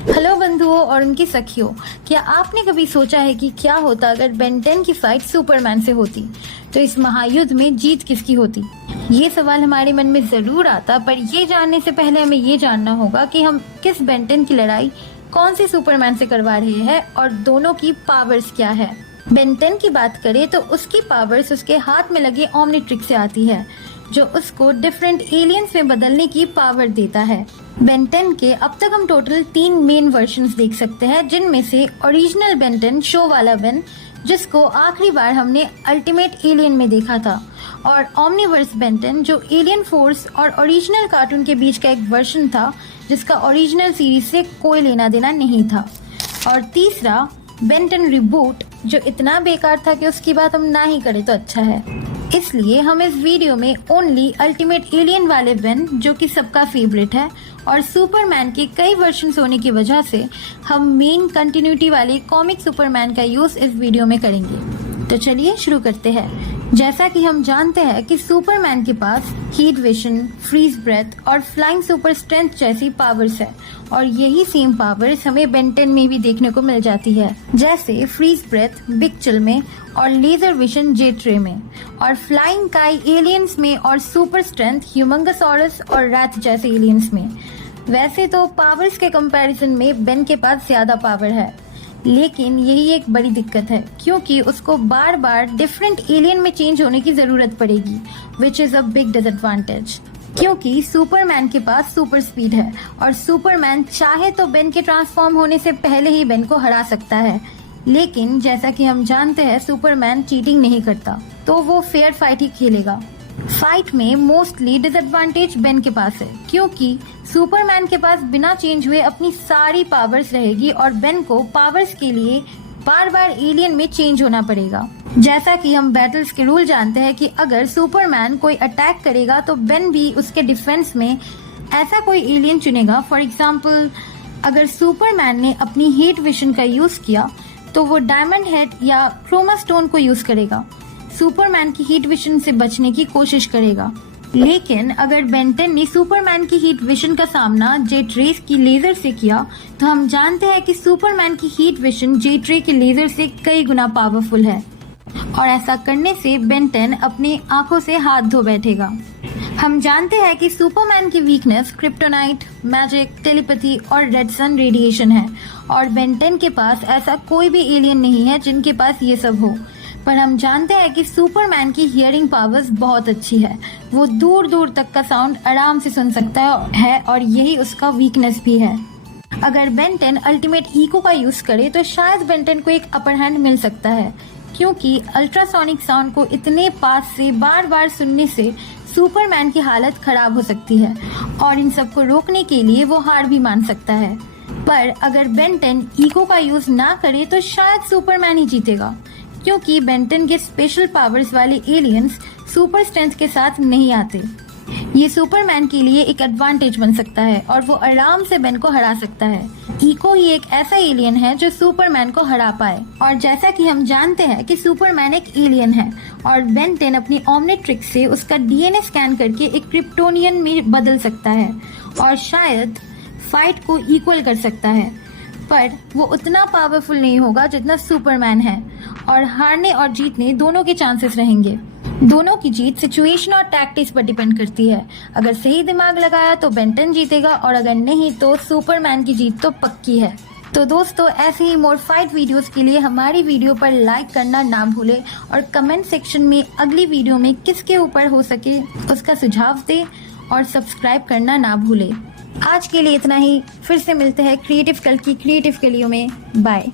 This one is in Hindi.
हेलो बंधुओं और उनकी सखियों, क्या आपने कभी सोचा है कि क्या होता अगर बेन 10 की फाइट सुपरमैन से होती? तो इस महायुद्ध में जीत किसकी होती? ये सवाल हमारे मन में जरूर आता, पर ये जानने से पहले हमें ये जानना होगा कि हम किस बेन 10 की लड़ाई कौन से सुपरमैन से करवा रहे हैं और दोनों की पावर्स क्या है। बेन 10 की बात करें तो उसकी पावर्स उसके हाथ में लगे ओमनिट्रिक्स से आती है, जो उसको डिफरेंट एलियंस में बदलने की पावर देता है। बेन 10 के अब तक हम टोटल 3 मेन वर्जन्स देख सकते हैं, जिनमें से ओरिजिनल बेन 10 शो वाला बेन, जिसको आखिरी बार हमने अल्टीमेट एलियन में देखा था, और ओमनीवर्स बेन 10 जो एलियन फोर्स और ओरिजिनल कार्टून के बीच का एक वर्जन था, जिसका ओरिजिनल सीरीज से कोई लेना देना नहीं था। और तीसरा बेन 10 रिबूट, जो इतना बेकार था कि उसकी बात हम ना ही करें तो अच्छा है। इसलिए हम इस वीडियो में ओनली अल्टीमेट एलियन वाले बेन, जो कि सबका फेवरेट है, और सुपरमैन के कई वर्जन्स होने की वजह से हम मेन कंटिन्यूटी वाले कॉमिक सुपरमैन का यूज इस वीडियो में करेंगे। तो चलिए शुरू करते हैं। जैसा कि हम जानते हैं कि सुपरमैन के पास हीट विजन, फ्रीज ब्रेथ और फ्लाइंग सुपर स्ट्रेंथ जैसी पावर्स है, और यही सेम पावर्स हमें बेन 10 में भी देखने को मिल जाती है, जैसे फ्रीज ब्रेथ बिग चिल में और लेजर विजन जेट्रे में, और फ्लाइंग काई एलियंस में, और सुपर स्ट्रेंथ ह्यूमंगसॉरस और रैथ जैसे एलियंस में। वैसे तो पावर्स के कंपैरिजन में बेन के पास ज्यादा पावर है, लेकिन यही एक बड़ी दिक्कत है, क्योंकि उसको बार बार डिफरेंट एलियन में चेंज होने की जरूरत पड़ेगी, which is a big disadvantage. क्योंकि सुपरमैन के पास सुपर स्पीड है, और सुपरमैन चाहे तो बेन के ट्रांसफॉर्म होने से पहले ही बेन को हरा सकता है, लेकिन जैसा कि हम जानते हैं सुपरमैन चीटिंग नहीं करता, तो वो फेयर फाइट ही खेलेगा। फाइट में मोस्टली डिसएडवांटेज बेन के पास है, क्योंकि सुपरमैन के पास बिना चेंज हुए अपनी सारी पावर्स रहेगी, और बेन को पावर्स के लिए बार बार एलियन में चेंज होना पड़ेगा। जैसा कि हम बैटल्स के रूल जानते हैं कि अगर सुपरमैन कोई अटैक करेगा तो बेन भी उसके डिफेंस में ऐसा कोई एलियन चुनेगा। फॉर एग्जाम्पल, अगर सुपरमैन ने अपनी हीट विजन का यूज किया तो वो डायमंड हेड या क्रोमा स्टोन को यूज करेगा, सुपरमैन की हीट विजन से बचने की कोशिश करेगा। लेकिन अगर बेन 10 ने सुपरमैन की हीट विजन का सामना जेट रेस की लेजर से किया, तो हम जानते हैं कि सुपरमैन की हीट विजन जेट रे के लेजर से कई गुना पावरफुल है, और ऐसा करने से बेन 10 अपनी आंखों से हाथ धो बैठेगा। हम जानते हैं कि सुपरमैन की वीकनेस क्रिप्टोनाइट, मैजिक, टेलीपैथी और रेड सन रेडिएशन है, और बेन 10 के पास ऐसा कोई भी एलियन नहीं है जिनके पास ये सब हो। पर हम जानते हैं कि सुपरमैन की हियरिंग पावर्स बहुत अच्छी है, वो दूर दूर तक का साउंड आराम से सुन सकता है, और यही उसका वीकनेस भी है। अगर बेन 10 अल्टीमेट इको का यूज करे तो शायद बेन 10 को एक अपर हैंड मिल सकता है, क्योंकि अल्ट्रासोनिक साउंड को इतने पास से बार बार सुनने से सुपरमैन की हालत खराब हो सकती है, और इन सब को रोकने के लिए वो हार भी मान सकता है। पर अगर बेन 10 इको का यूज ना करे तो शायद सुपरमैन ही जीतेगा, क्योंकि बेन 10 के स्पेशल पावर्स वाले एलियंस सुपर स्ट्रेंथ के साथ नहीं आते। ये सुपरमैन के लिए एक एडवांटेज बन सकता है, और वो आराम से बेन को हरा सकता है। इको ही एक ऐसा एलियन है जो सुपरमैन को हरा पाए, और जैसा कि हम जानते हैं कि सुपरमैन एक एलियन है, और बेन 10 अपनी ओमनिट्रिक्स से उसका डीएनए स्कैन करके एक क्रिप्टोनियन में बदल सकता है, और शायद फाइट को इक्वल कर सकता है। पर वो उतना पावरफुल नहीं होगा जितना सुपरमैन है, और हारने और जीतने दोनों के चांसेस रहेंगे। दोनों की जीत सिचुएशन और टैक्टिक्स पर डिपेंड करती है। अगर सही दिमाग लगाया तो बेन 10 जीतेगा, और अगर नहीं तो सुपरमैन की जीत तो पक्की है। तो दोस्तों, ऐसे ही मोर फाइट वीडियोस के लिए हमारी वीडियो पर लाइक करना ना भूले, और कमेंट सेक्शन में अगली वीडियो में किसके ऊपर हो सके उसका सुझाव दे, और सब्सक्राइब करना ना भूले। आज के लिए इतना ही, फिर से मिलते हैं क्रिएटिव कल की क्रिएटिव कलियों में। बाय।